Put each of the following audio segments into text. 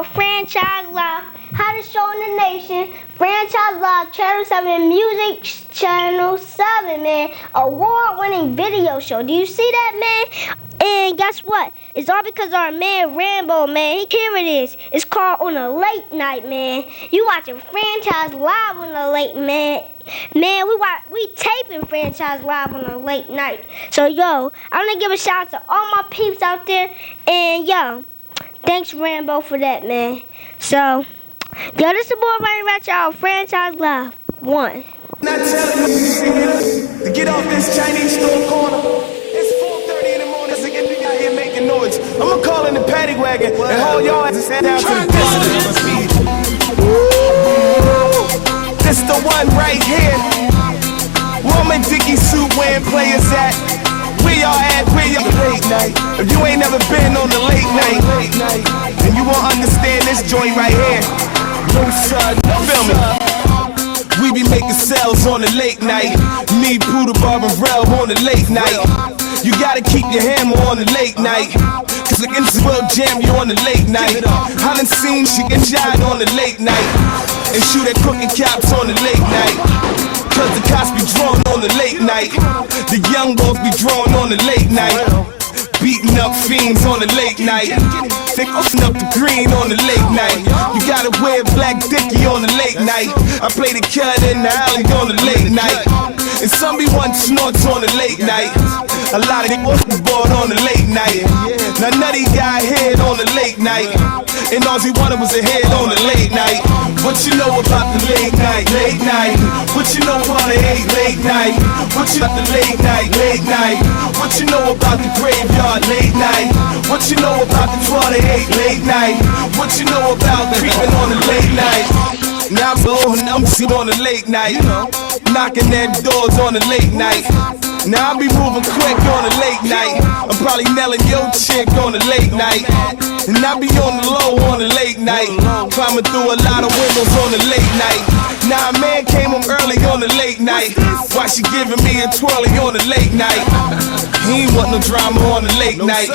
out Franchise Live, hottest show in the nation. Franchise Live, Channel 7, Music Channel 7, man. Award-winning video show. Do you see that, man? And guess what? It's all because our man Rambo, man. Here it is. It's called On a Late Night, man. You watching Franchise Live on a late, man. Man, we taping Franchise Live on a late night. So, yo, I want to give a shout out to all my peeps out there. And, yo, thanks, Rambo, for that, man. So, yo, this is the boy Ryan Ratchet out Franchise Live 1. Not telling you to get off this Chinese store corner. It's 4:30 in the morning. So get out here making noise. I'ma call in the paddy wagon and haul y'all asses down to the distance. This the one right here. Woman Dickie suit wearing players at. Where y'all at? Where y'all late night? If you ain't never been on the late night, then you won't understand this joint right here. No son, feel me. We be making sales on the late night. Me, Poodle, Bob, and Rel on the late night. You gotta keep your hammer on the late night. Cause against the world jam you on the late night. I done seen she get shot on the late night. And shoot at crooked cops on the late night. Cause the cops be drawn on the late night. The young boys be drawn on the late night. Beating up fiends on the late night. They open up the green on the late night. You gotta wear black Dickie on the late night. I play the cut in the alley on the late night. And some be want snorts on the late night. A lot of they board on the late night. Now Nutty got head on the late night. And all he wanted was a head on the late night. What you know about the late night, late night? What you know about the late night? What you about the late night? What you know about the graveyard, late night? What you know about the 12 to 8, late night? What you know about creeping on the late night? Now I'm blowing numbers on the late night. Knocking at doors on the late night. Now I be moving quick on the late night. I'm probably nailing your chick on the late night. And I be on the low on the late night. Climbing through a lot of windows on the late night. Now a man came home early on the late night. Why she giving me a twirly on the late night? He ain't want no drama on the late night.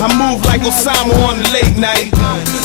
I move like Osama on the late night.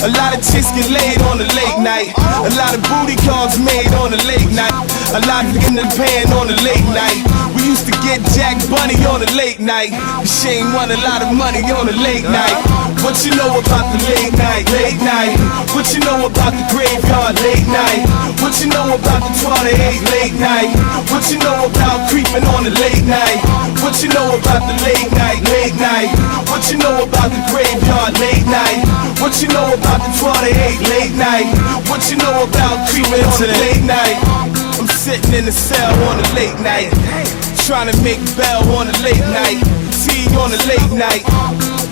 A lot of chicks get laid on the late night. A lot of booty calls made on the late night. A lot of in the pan on the late night. We used to get Jack Bunny on the late night. She ain't won a lot of money on the late night. What you know about the late night, late night? What you know about the graveyard, late night? What you know about the 12 to 8, late night? What you know about creeping on the late night? What you know about the late night, late night? What you know about the graveyard, late night? What you know about the 12 to 8, late night? What you know about creeping on the late night? I'm sitting in the cell on the late night, trying to make bail on the late night, tea on the late night.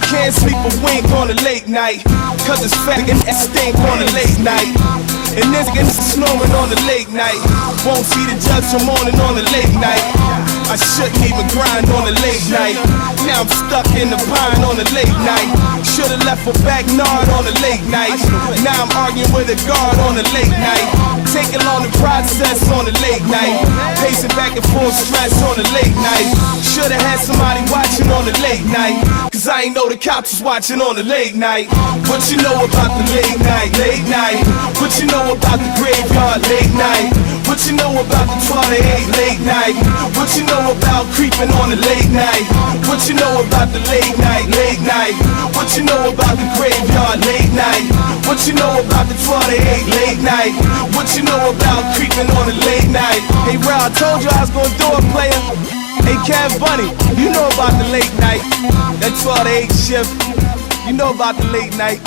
Can't sleep a wink on the late night, cause it's fat and stink on the late night. And this nigga snoring on the late night. Won't see the judge till morning on the late night. I shouldn't even grind on the late night. Now I'm stuck in the pine on the late night. Should've left for back nard on the late night. Now I'm arguing with a guard on the late night. Taking on the process on the late night. Pacing back and forth stress on the late night. Should've had somebody watching on the late night. Cause I ain't know the cops was watching on the late night. What you know about the late night, late night? What you know about the graveyard, late night? What you know about the 12 to 8, late night? What you know about creeping on the late night? What you know about the late night, late night? What you know about the graveyard, late night? What you know about the 12 to 8, late night? What you know about creeping on the late night? Hey, Rel, I told you I was gonna do it, player. Hey, Cav Bunny, you know about the late night. That 12 to 8 shift. You know about the late night.